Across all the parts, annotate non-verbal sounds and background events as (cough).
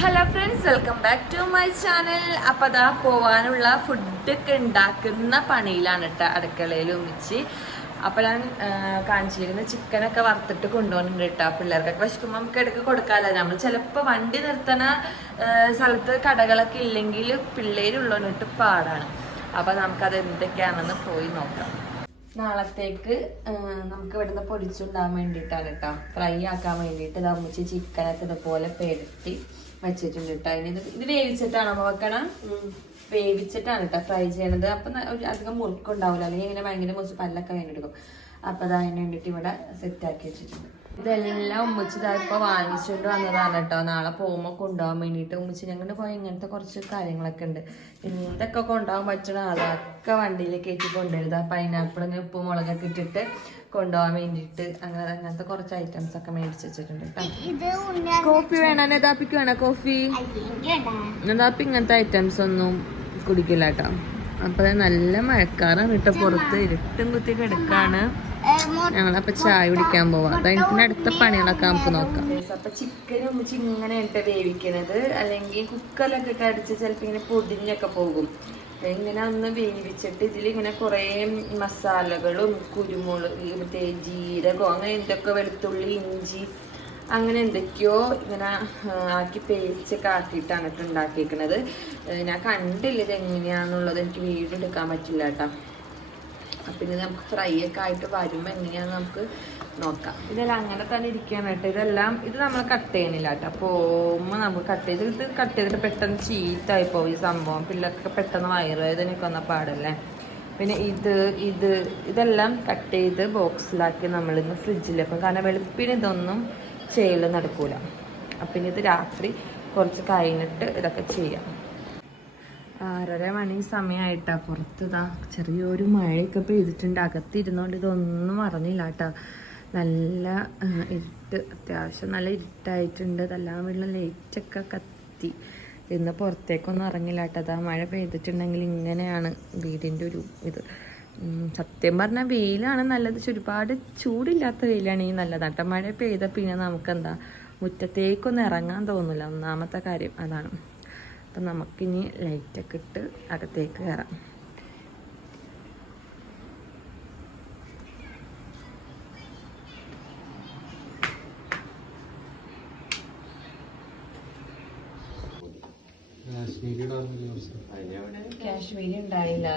Hello friends welcome back to my channel അപ്പം അതാ പോവാനുള്ള ഫുഡൊക്കെ ഉണ്ടാക്കുന്ന പണിയിലാണ് കേട്ടോ അടുക്കളയിൽ ഒന്നിച്ച് അപ്പം ഞാൻ കാണിച്ചിരുന്ന ചിക്കനൊക്കെ വറുത്തിട്ട് കൊണ്ടുപോകുന്നുണ്ട് കേട്ടോ പിള്ളേർക്കൊക്കെ വിശക്കുമ്പോൾ നമുക്ക് ഇടയ്ക്ക് കൊടുക്കാമല്ലോ നമ്മൾ ചിലപ്പോൾ വണ്ടി നിർത്തണ സ്ഥലത്ത് കടകളൊക്കെ ഇല്ലെങ്കിൽ പിള്ളേരുള്ളതിനിട്ട് പാടാണ്. അപ്പം നമുക്കത് എന്തൊക്കെയാണെന്ന് പോയി നോക്കാം. നാളത്തേക്ക് നമുക്ക് ഇവിടുന്ന് പൊരിച്ചുണ്ടാകാൻ വേണ്ടിയിട്ടാണ് കേട്ടോ ഫ്രൈ ആക്കാൻ വേണ്ടിയിട്ട് നമ്മൾ ചിക്കനൊക്കെ ഇതുപോലെ പെരട്ടി വെച്ചിട്ടുണ്ട് കേട്ടോ അതിന് ഇത് ഇത് വേവിച്ചിട്ടാണോ വെക്കണം? വേവിച്ചിട്ടാണ് കേട്ടോ ഫ്രൈ ചെയ്യണത്. അപ്പൊ അധികം മുറുക്കുണ്ടാവില്ല അല്ലെങ്കിൽ ഇങ്ങനെ ഭയങ്കര മുറിച്ച് പല്ലൊക്കെ വേണ്ടിയെടുക്കും. അപ്പൊ അത് അതിന് വേണ്ടിയിട്ട് ഇവിടെ സെറ്റ് ആക്കി വെച്ചിട്ടുണ്ട്. ഇതെല്ലാം ഉമ്മച്ചി ഇതാ ഇപ്പൊ വാങ്ങിച്ചുകൊണ്ട് വന്നതാണ് കേട്ടോ നാളെ പോകുമ്പോൾ കൊണ്ടുപോകാൻ വേണ്ടിയിട്ട് ഉമ്മച്ചി ഞങ്ങളുടെ പോയ ഇങ്ങനത്തെ കുറച്ച് കാര്യങ്ങളൊക്കെ ഉണ്ട്. എന്തൊക്കെ കൊണ്ടുപോകാൻ പറ്റണ അതൊക്കെ വണ്ടിയിൽ കയറ്റി കൊണ്ടുവരുത്. പൈനാപ്പിൾ ഇങ്ങനെ ഉപ്പ് മുളകൊക്കെ ഇട്ടിട്ട് കൊണ്ടുപോകാൻ വേണ്ടിയിട്ട് അങ്ങനെ അങ്ങനത്തെ കുറച്ച് ഐറ്റംസ് ഒക്കെ മേടിച്ച് വെച്ചിട്ടുണ്ട് കേട്ടോ കോഫി വേണോ? നെതാപ്പിക്ക് വേണോ കോഫി? നെതാപ്പി ഇങ്ങനത്തെ ഐറ്റംസ് ഒന്നും കുടിക്കില്ല കേട്ടോ അപ്പൊ നല്ല മഴക്കാറാണ് കേട്ടോ പുറത്ത് ഇരുട്ടും കുത്തി കിടക്കാണ്. ഞങ്ങളപ്പോ ചായ കുടിക്കാൻ പോവാം. അതായത് അടുത്ത പണികളൊക്കെ നമുക്ക് നോക്കാം. അപ്പൊ ചിക്കൻ ഒന്നിച്ച് ഇങ്ങനെ ഇട്ട് വേവിക്കണത്. അല്ലെങ്കിൽ കുക്കറിലൊക്കെ ഇട്ട് അടിച്ച് ചിലപ്പോ ഇങ്ങനെ പൊടിഞ്ഞൊക്കെ പോകും. ഇങ്ങനെ ഒന്ന് വേവിച്ചിട്ട് ഇതിൽ ഇങ്ങനെ കുറേ മസാലകളും കുരുമുളക് മറ്റേ ജീരകോ അങ്ങനെ എന്തൊക്കെ വെളുത്തുള്ളി ഇഞ്ചി അങ്ങനെ എന്തൊക്കെയോ ഇങ്ങനെ ആക്കി പേച്ചൊക്കെ ആക്കിയിട്ടാണ് കേട്ടോ ഉണ്ടാക്കിയിരിക്കുന്നത് ഞാൻ കണ്ടില്ല ഇത് എങ്ങനെയാണെന്നുള്ളത് എനിക്ക് വീഡിയോ എടുക്കാൻ പറ്റില്ല കേട്ടോ ഇനി നമുക്ക് ഫ്രൈ ഒക്കെ ആയിട്ട് വരുമ്പോൾ എങ്ങനെയാന്ന് നമുക്ക് നോക്കാം. ഇതെല്ലാം അങ്ങനെ തന്നെ ഇരിക്കുകയാണ് കേട്ടോ. ഇതെല്ലാം ഇത് നമ്മൾ കട്ട് ചെയ്യണില്ല കേട്ടോ. പോകുമ്പോൾ നമുക്ക് കട്ട് ചെയ്ത് ഇത് കട്ട് ചെയ്തിട്ട് പെട്ടെന്ന് ചീത്തായി പോകും ഈ സംഭവം. പിള്ളേർക്ക് പെട്ടെന്ന് വയറുവേദനയൊക്കെ വന്ന പാടല്ലേ. പിന്നെ ഇത് ഇത് ഇതെല്ലാം കട്ട് ചെയ്ത് ബോക്സിലാക്കി നമ്മളിന്ന് ഫ്രിഡ്ജിൽ വെക്കും. കാരണം വെളുപ്പിന് ഇതൊന്നും ചെയ്യൽ നടക്കൂല. അപ്പം ഇത് രാത്രി കുറച്ച് കഴിഞ്ഞിട്ട് ഇതൊക്കെ ചെയ്യാം. ആറര മണി സമയമായിട്ടാ പുറത്തുതാ ചെറിയൊരു മഴയൊക്കെ പെയ്തിട്ടുണ്ട്. അകത്തിരുന്നോണ്ട് ഇതൊന്നും അറിഞ്ഞില്ല കേട്ടോ. നല്ല ഇരുട്ട്. അത്യാവശ്യം നല്ല ഇരുട്ടായിട്ടുണ്ട്. എല്ലാം വെള്ളം ലൈറ്റൊക്കെ കത്തി. ഇന്ന് പുറത്തേക്കൊന്നും ഇറങ്ങില്ല കേട്ടോ. അതാ മഴ പെയ്തിട്ടുണ്ടെങ്കിൽ ഇങ്ങനെയാണ് വീടിന്റെ ഒരു ഇത്. സത്യം പറഞ്ഞാൽ വെയിലാണ് നല്ലത്. ഒരുപാട് ചൂടില്ലാത്ത വെയിലാണെങ്കിൽ നല്ലതാട്ടോ മഴ പെയ്ത പിന്നെ നമുക്കെന്താ? മുറ്റത്തേക്കൊന്നും ഇറങ്ങാൻ തോന്നില്ല ഒന്നാമത്തെ കാര്യം അതാണ്. അപ്പം നമുക്കിനി ലൈറ്റൊക്കെ ഇട്ട് അകത്തേക്ക് കയറാം. കാശ്മീരി ഉണ്ടായില്ല.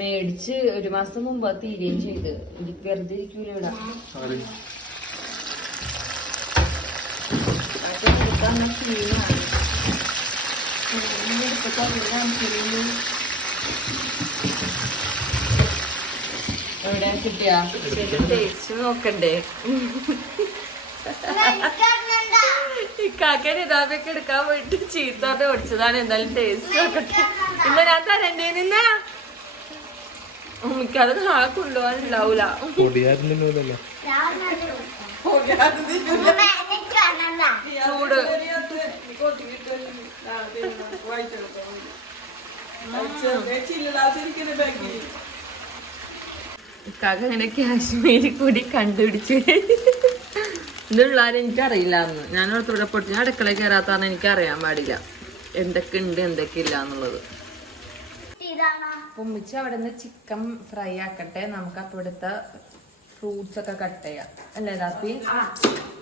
മേടിച്ച് ഒരു മാസം മുമ്പ് തീരുകയും ചെയ്ത്. എനിക്ക് വെറുതെ ഇരിക്കൂല ഇവിടെ. എടുത്തിട്ട് എല്ലാം എവിടെ കിട്ടിയാ ടേസ്റ്റ് നോക്കണ്ടേ ഇക്കാക്കൻ ഇതാപ്പൊക്കെ എടുക്കാൻ പോയിട്ട് ചീത്തോട്ട് ഓടിച്ചതാണ് എന്നാലും ടേസ്റ്റ് നോക്കട്ടെ ഇന്ന് ഞാൻ തരണ്ടേ നിന്നാ മിക്കത് നാളെ കൊണ്ടുപോകാനുണ്ടാവൂല പൊടിയായിരുന്നില്ലല്ലോ ചൂട്. ഇക്കാക്ക് അങ്ങനെ കാശ്മീരി കൂടി കണ്ടുപിടിച്ചു. ഇതുള്ളാരും എനിക്കറിയില്ല എന്ന് ഞാൻ ഇവിടെ പൊട്ടി ഞാൻ അടുക്കള കയറാത്താന്ന് എനിക്ക് അറിയാൻ പാടില്ല. എന്തൊക്കെ ഉണ്ട് എന്തൊക്കെ ഇല്ല എന്നുള്ളത്. ഉമ്മിച്ച് അവിടെ നിന്ന് ചിക്കൻ ഫ്രൈ ആക്കട്ടെ. നമുക്ക് അപ്പൊ ഇവിടുത്തെ ഫ്രൂട്ട്സ് ഒക്കെ കട്ട് ചെയ്യാം. അല്ലേ. ഉം.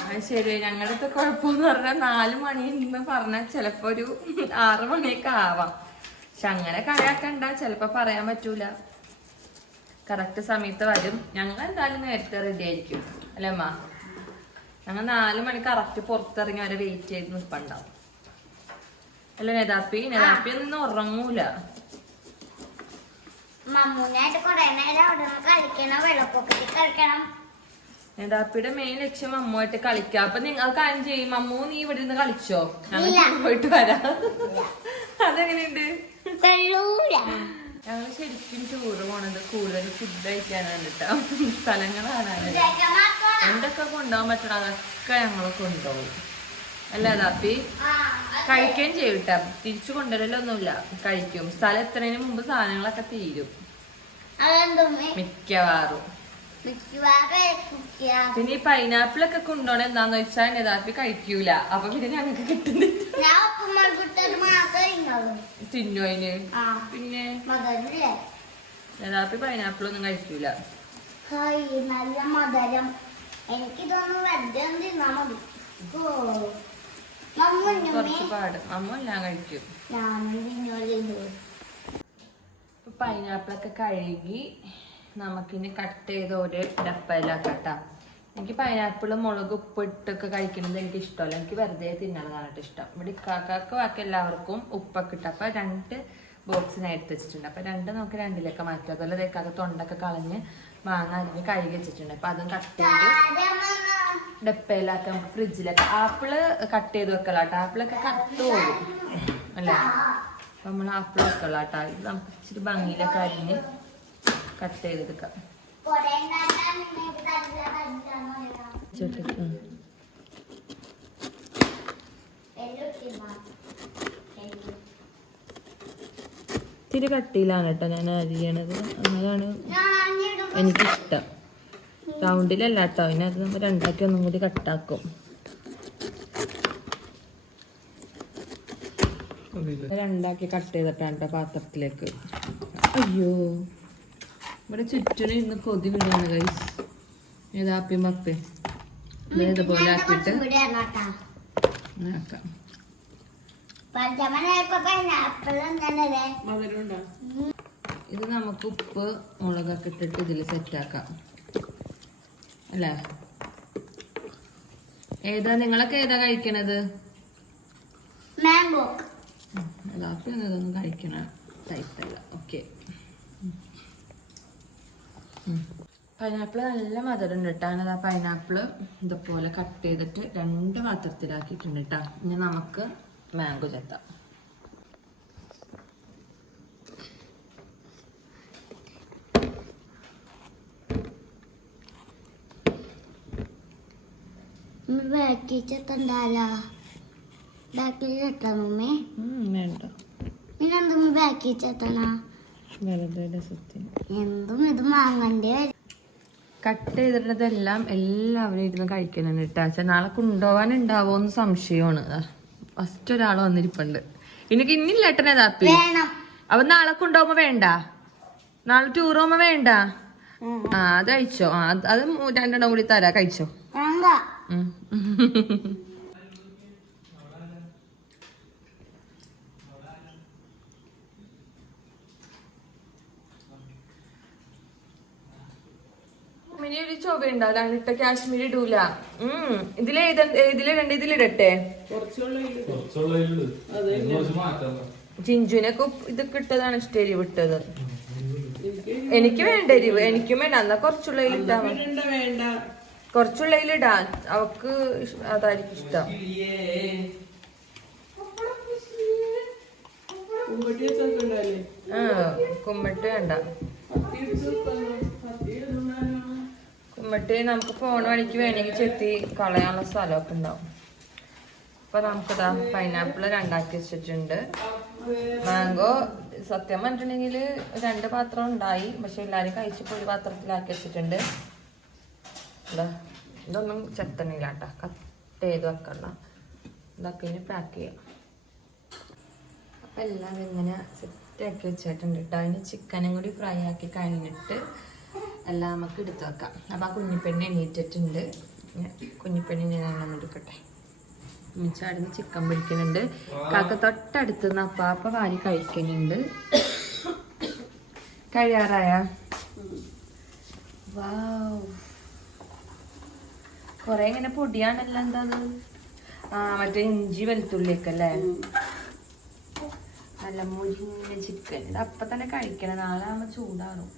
അത് ശരി ഞങ്ങളുടെ കുഴപ്പമെന്ന് പറഞ്ഞാൽ നാല് മണി എന്ന് പറഞ്ഞാൽ ചിലപ്പോ ഒരു ആറ് മണിയൊക്കെ ആവാം. പക്ഷെ അങ്ങനെ കളിയാക്കണ്ട ചിലപ്പോ പറയാൻ പറ്റൂല. കറക്റ്റ് സമയത്ത് വരും. ഞങ്ങൾ എന്തായാലും നേരത്തെ റെഡി ആയിരിക്കും അല്ലേ അമ്മ? ഞങ്ങൾ നാല് മണി കറക്റ്റ് പുറത്തിറങ്ങി അവരെ വെയിറ്റ് ചെയ്ത് നിൽപ്പുണ്ടാവും. അല്ല നെതാപ്പി? നെതാപ്പി ഒന്നും ഉറങ്ങൂല. മമ്മൂനായിട്ട് കൊറേ നേരം അവിടെ നിന്ന് കളിക്കണം വെള്ളപ്പൊക്കത്തിൽ കളിക്കണം. നെതാപ്പിയുടെ മെയിൻ ലക്ഷ്യം മമ്മുമായിട്ട് കളിക്കുക അപ്പൊ നിങ്ങൾ കാര്യം ചെയ്യും. മമ്മൂ നീ ഇവിടെ നിന്ന് കളിച്ചോ? ഞങ്ങൾ. പോയിട്ട് വരാം. അതെങ്ങനെയുണ്ട്? ഞങ്ങൾ ശരിക്കും ടൂറ് പോണത് കൂടുതൽ ഫുഡ് കഴിക്കാനാണ് കേട്ടോ. സ്ഥലങ്ങളാണ് എന്തൊക്കെ കൊണ്ടുപോകാൻ പറ്റണം അതൊക്കെ ഞങ്ങൾ കൊണ്ടുപോകും. അല്ലേ ദാപ്പി കഴിക്കുകയും ചെയ്യും കേട്ടോ. തിരിച്ചു കൊണ്ടുവരലൊന്നുമില്ല. കഴിക്കും. സ്ഥലം എത്തുന്നതിന് മുമ്പ് സാധനങ്ങളൊക്കെ തീരും. മിക്കവാറും. പിന്നെ ഈ പൈനാപ്പിൾ ഒക്കെ കൊണ്ടുപോകണ എന്താന്ന് വെച്ചാൽ നെതാപ്പി കഴിക്കൂല. അപ്പൊ പിന്നെ ഞങ്ങൾക്ക് കിട്ടുന്നില്ല. തിന്നു അതിന് പിന്നെ? നെതാപ്പി പൈനാപ്പിൾ ഒന്നും കഴിക്കൂല. നല്ല മധുരം. എനിക്ക് തോന്നുന്നു വെറുതെ തിന്നാ മതി. കുറച്ച് പാട്. അമ്മ എല്ലാം കഴിക്കും. ഞാനും പൈനാപ്പിളൊക്കെ കഴുകി നമുക്കിനി കട്ട് ചെയ്ത് ഒരു ഡപ്പയിലാക്കട്ടാ എനിക്ക് പൈനാപ്പിൾ മുളക് ഉപ്പ് ഇട്ടൊക്കെ കഴിക്കുന്നത് എനിക്ക് ഇഷ്ടമല്ല. എനിക്ക് വെറുതെ തിന്നണതാണ് ഇഷ്ടം. ഇവിടെ ഇക്കാക്കാക്ക് ബാക്കി എല്ലാവർക്കും ഉപ്പൊക്കെ ഇട്ട് അപ്പൊ രണ്ട് ബോക്സിനായിട്ട് വെച്ചിട്ടുണ്ട്. അപ്പൊ രണ്ട് നമുക്ക് രണ്ടിലേക്ക് മാറ്റാം. അതുപോലെ ഇക്കാക്ക തൊണ്ടൊക്കെ കളഞ്ഞ് മാങ്ങ അതിന് കഴുകി വെച്ചിട്ടുണ്ട്. അപ്പൊ അതും കട്ട് ചെയ്ത് ഡപ്പയിലാക്കി. നമുക്ക് ഫ്രിഡ്ജിലൊക്കെ ആപ്പിൾ കട്ട് ചെയ്ത് വെക്കലാട്ടോ. ആപ്പിളൊക്കെ കട്ട് പോകും അല്ലേ? നമ്മൾ ആപ്പിൾ വെക്കലാട്ടോ ഇത് നമുക്ക് ഇച്ചിരി ഭംഗിയിലൊക്കെ അരിഞ്ഞ് കട്ട് ചെയ്തെടുക്കാം. ഇത്തിരി കട്ടിയിലാണ് കേട്ടോ ഞാൻ അരിയണത്. അങ്ങനെയാണ് എനിക്കിഷ്ടം. റൗണ്ടിലല്ല കേട്ടോ അതിനകത്ത് നമ്മൾ രണ്ടാക്കി ഒന്നും കൂടി കട്ടാക്കും രണ്ടാക്കി കട്ട് ചെയ്തിട്ടാണ് കേട്ടോ പാത്രത്തിലേക്ക്. അയ്യോ. ഇവിടെ ചുറ്റിനും ഇന്ന് കൊതി വിടുകയാണ് കൈസ് ഏതാപ്പി മപ്പേ? ഇതുപോലെ ആക്കിയിട്ട് ഇങ്ങനെ ആക്കാം. ഇത്. നമുക്ക് ഉപ്പ് മുളകൊക്കെ ഇട്ടിട്ട് ഇതിൽ സെറ്റാക്കാം അല്ലേ? ഏതാ നിങ്ങളൊക്കെ ഏതാ കഴിക്കണത്? മാംഗോ ഒന്നും ഇതൊന്നും കഴിക്കണ ടൈപ്പല്ല ഓക്കെ പൈനാപ്പിൾ നല്ല മധുരം ഉണ്ട് കേട്ടോ അങ്ങനെ പൈനാപ്പിൾ ഇതുപോലെ കട്ട് ചെയ്തിട്ട് രണ്ട് പാത്രത്തിലാക്കിയിട്ടുണ്ട് കേട്ടോ ഇനി നമുക്ക് മാംഗോ ചെത്താം ബാക്കി ചെത്തണ്ടാലോ ബാക്കിൽ വേണ്ട. വെറുതെ രസത്തിൽ എന്തും ഇത് മാങ്ങന്റെ കട്ട് ചെയ്തിട്ടതെല്ലാം എല്ലാവരും ഇരുന്ന് കഴിക്കുന്നുണ്ട് കേട്ടോ. പക്ഷെ നാളെ കൊണ്ടുപോകാൻ ഉണ്ടാവോന്ന് സംശയമാണ് ഫസ്റ്റ് ഒരാൾ വന്നിരിപ്പുണ്ട്. എനിക്ക് ഇന്നില്ല ഏട്ടനെ താപ്പി. അപ്പൊ നാളെ കൊണ്ടുപോകുമ്പോ വേണ്ട? നാളെ ടൂർ പോകുമ്പോ വേണ്ട? ആ അത് കഴിച്ചോ. അത് അത് രണ്ടെണ്ണം കൂടി തരാ. കഴിച്ചോ? (laughs) ഒരു ചൊവ ഉണ്ടാവില്ല അങ്ങനിട്ട കാശ്മീരി ഇടൂല. ഉം. ഇതിലെ ഇതിലിടട്ടെ? കുറച്ച് മാറ്റാം ജിഞ്ചുവിനൊക്കെ ഉപ്പ് ഇതൊക്കെ ഇട്ടതാണ് ഇഷ്ടം എരിവ് ഇട്ടത്. എനിക്ക് വേണ്ട എരിവ്. എനിക്കും വേണ്ട. എന്നാ കുറച്ചുള്ളതിൽ ഇട്ടാ കുറച്ചുള്ളതിൽ ഇടാൻ അവക്ക് അതായിരിക്കും ഇഷ്ടം. ആ കുമ്മട്ട് വേണ്ട. കുമ്മട്ടി നമുക്ക് ഫോൺ വഴിക്ക് വേണമെങ്കിൽ ചെത്തി കളയാനുള്ള സ്ഥലമൊക്കെ ഉണ്ടാവും. അപ്പൊ നമുക്കിതാ പൈനാപ്പിൾ രണ്ടാക്കി വെച്ചിട്ടുണ്ട്. മാംഗോ സത്യം പറഞ്ഞിട്ടുണ്ടെങ്കിൽ രണ്ട് പാത്രം ഉണ്ടായി. പക്ഷെ എല്ലാരും കഴിച്ചപ്പോ ഒരു പാത്രത്തിലാക്കി വെച്ചിട്ടുണ്ട്. ഇതാ ഇതൊന്നും ചെത്തണില്ല കേട്ടോ. കട്ട് ചെയ്ത് വെക്കണ്ട. ഇതൊക്കെ ഇനി പാക്ക് ചെയ്യാം. അപ്പൊ എല്ലാം ഇങ്ങനെ സെറ്റ് ആക്കി വെച്ചിട്ടുണ്ട് കേട്ടോ. അതിന് ചിക്കനും കൂടി ഫ്രൈ ആക്കി കഴിഞ്ഞിട്ട് എല്ലാം നമുക്ക് എടുത്ത് വെക്കാം. അപ്പൊ ആ കുഞ്ഞിപ്പെണ്ണി എണീറ്റിട്ടുണ്ട്. കുഞ്ഞിപ്പെണ്ണി ഞാൻ എണ്ണം എടുക്കട്ടെ. മിച്ചാടുന്ന് ചിക്കൻ പിടിക്കുന്നുണ്ട്. കാക്ക തൊട്ടടുത്ത് നിന്ന് അപ്പാപ്പ വാരി കഴിക്കുന്നുണ്ട്. കഴിയാറായ? കൊറേ ഇങ്ങനെ പൊടിയാണല്ലോ എന്താ ആ മറ്റേ ഇഞ്ചി വെളുത്തുള്ളിയൊക്കെ അല്ലേ നല്ല മുരിഞ്ഞ ചിക്കൻ. അപ്പൊ തന്നെ കഴിക്കണം. നാളെ ആകുമ്പോ ചൂടാറും.